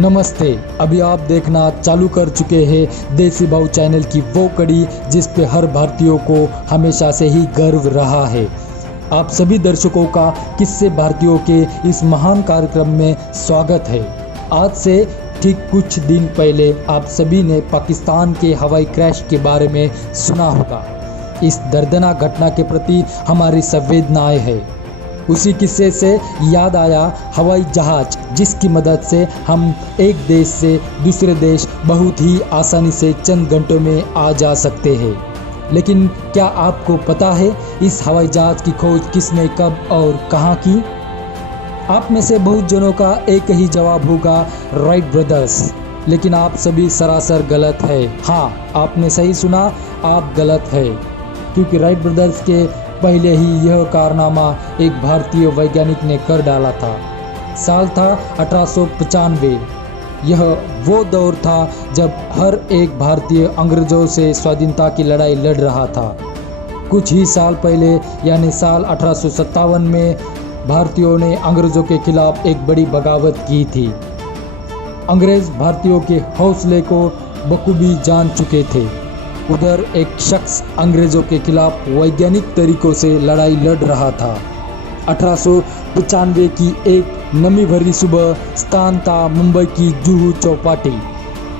नमस्ते। अभी आप देखना चालू कर चुके हैं देसी बाऊ चैनल की वो कड़ी जिस पे हर भारतीयों को हमेशा से ही गर्व रहा है। आप सभी दर्शकों का किस्से भारतीयों के इस महान कार्यक्रम में स्वागत है। आज से ठीक कुछ दिन पहले आप सभी ने पाकिस्तान के हवाई क्रैश के बारे में सुना होगा। इस दर्दनाक घटना के प्रति हमारी संवेदनाएं है। उसी किस्से से याद आया हवाई जहाज जिसकी मदद से हम एक देश से दूसरे देश बहुत ही आसानी से चंद घंटों में आ जा सकते हैं। लेकिन क्या आपको पता है इस हवाई जहाज की खोज किसने कब और कहाँ की? आप में से बहुत जनों का एक ही जवाब होगा, राइट ब्रदर्स। लेकिन आप सभी सरासर गलत है। हाँ, आपने सही सुना, आप गलत है, क्योंकि राइट ब्रदर्स के पहले ही यह कारनामा एक भारतीय वैज्ञानिक ने कर डाला था। साल था 1895। यह वो दौर था जब हर एक भारतीय अंग्रेजों से स्वाधीनता की लड़ाई लड़ रहा था। कुछ ही साल पहले यानी साल 1857 में भारतीयों ने अंग्रेजों के खिलाफ एक बड़ी बगावत की थी। अंग्रेज भारतीयों के हौसले को बखूबी जान चुके थे। उधर एक शख्स अंग्रेजों के खिलाफ वैज्ञानिक तरीकों से लड़ाई लड़ रहा था। 1895 की एक नमी भरी सुबह स्थान था मुंबई की जुहू चौपाटी।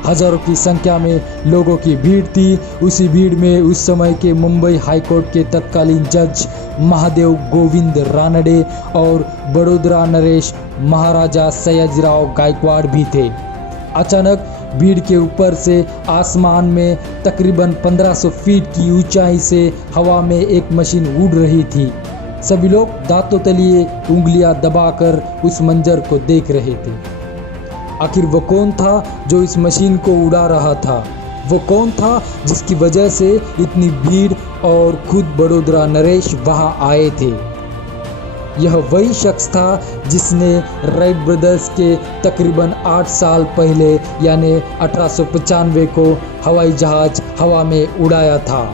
हजारों की संख्या में लोगों की भीड़ थी। उसी भीड़ में उस समय के मुंबई हाईकोर्ट के तत्कालीन जज महादेव गोविंद रानडे और बड़ोदरा नरेश महाराजा सयाजीराव गायकवाड़ भी थे। अचानक भीड़ के ऊपर से आसमान में तकरीबन 1500 फीट की ऊंचाई से हवा में एक मशीन उड़ रही थी। सभी लोग दांतों तलिए उंगलियां दबाकर उस मंजर को देख रहे थे। आखिर वो कौन था जो इस मशीन को उड़ा रहा था? वो कौन था जिसकी वजह से इतनी भीड़ और खुद बड़ोदरा नरेश वहां आए थे? यह वही शख्स था जिसने राइट ब्रदर्स के तकरीबन 8 साल पहले यानी 1895 को हवाई जहाज हवा में उड़ाया था।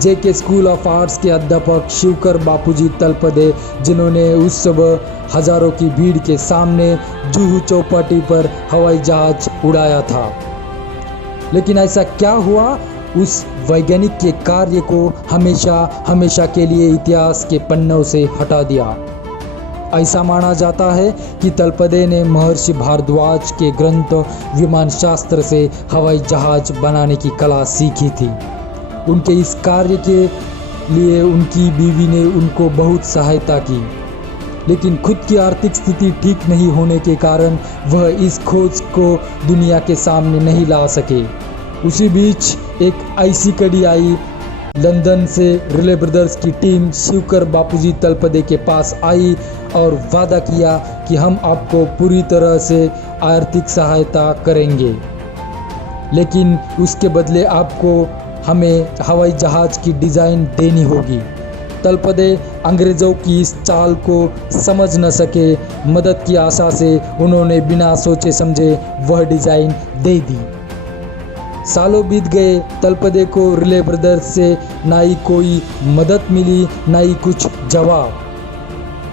जेके स्कूल ऑफ आर्ट्स के अध्यापक शिवकर बापूजी तलपदे, जिन्होंने उस सुबह हजारों की भीड़ के सामने जुहू चौपाटी पर हवाई जहाज उड़ाया था। लेकिन ऐसा क्या हुआ? उस वैज्ञानिक के कार्य को हमेशा के लिए इतिहास के पन्नों से हटा दिया। ऐसा माना जाता है कि तलपदे ने महर्षि भारद्वाज के ग्रंथ विमान शास्त्र से हवाई जहाज बनाने की कला सीखी थी। उनके इस कार्य के लिए उनकी बीवी ने उनको बहुत सहायता की, लेकिन खुद की आर्थिक स्थिति ठीक नहीं होने के कारण वह इस खोज को दुनिया के सामने नहीं ला सके। उसी बीच एक ऐसी कड़ी आई। लंदन से रिले ब्रदर्स की टीम शिवकर बापूजी तलपदे के पास आई और वादा किया कि हम आपको पूरी तरह से आर्थिक सहायता करेंगे, लेकिन उसके बदले आपको हमें हवाई जहाज की डिज़ाइन देनी होगी। तलपदे अंग्रेज़ों की इस चाल को समझ न सके। मदद की आशा से उन्होंने बिना सोचे समझे वह डिज़ाइन दे दी। सालों बीत गए। तलपदे को रिले ब्रदर्स से ना ही कोई मदद मिली, ना ही कुछ जवाब।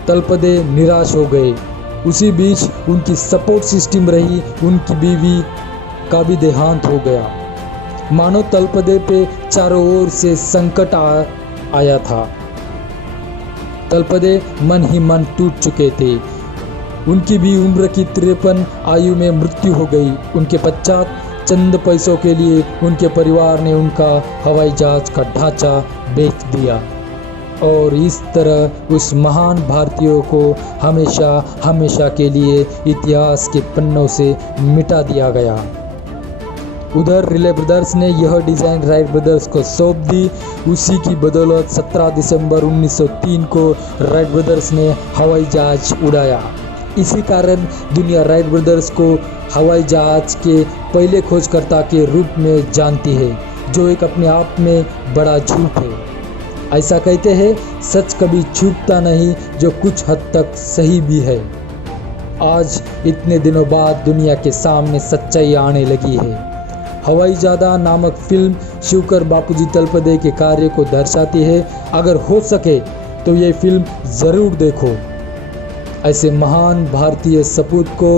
तलपदे निराश हो गए। उसी बीच उनकी सपोर्ट सिस्टम रही उनकी बीवी का भी देहांत हो गया। मानो तलपदे पे चारों ओर से संकट आया था। तलपदे मन ही मन टूट चुके थे। उनकी भी उम्र की 53 आयु में मृत्यु हो गई। उनके पश्चात चंद पैसों के लिए उनके परिवार ने उनका हवाई जहाज का ढांचा बेच दिया और इस तरह उस महान भारतीयों को हमेशा के लिए इतिहास के पन्नों से मिटा दिया गया। उधर रिले ब्रदर्स ने यह डिज़ाइन राइट ब्रदर्स को सौंप दी। उसी की बदौलत 17 दिसंबर 1903 को राइट ब्रदर्स ने हवाई जहाज उड़ाया। इसी कारण दुनिया राइट ब्रदर्स को हवाई जहाज के पहले खोजकर्ता के रूप में जानती है, जो एक अपने आप में बड़ा झूठ है। ऐसा कहते हैं, सच कभी छूटता नहीं, जो कुछ हद तक सही भी है। आज इतने दिनों बाद दुनिया के सामने सच्चाई आने लगी है। हवाई जादा नामक फिल्म शिवकर बापूजी तलपदे के कार्य को दर्शाती है। अगर हो सके तो ये फिल्म ज़रूर देखो। ऐसे महान भारतीय सपूत को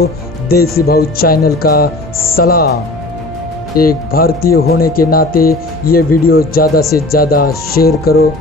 देसी भाऊ चैनल का सलाम। एक भारतीय होने के नाते ये वीडियो ज़्यादा से ज़्यादा शेयर करो।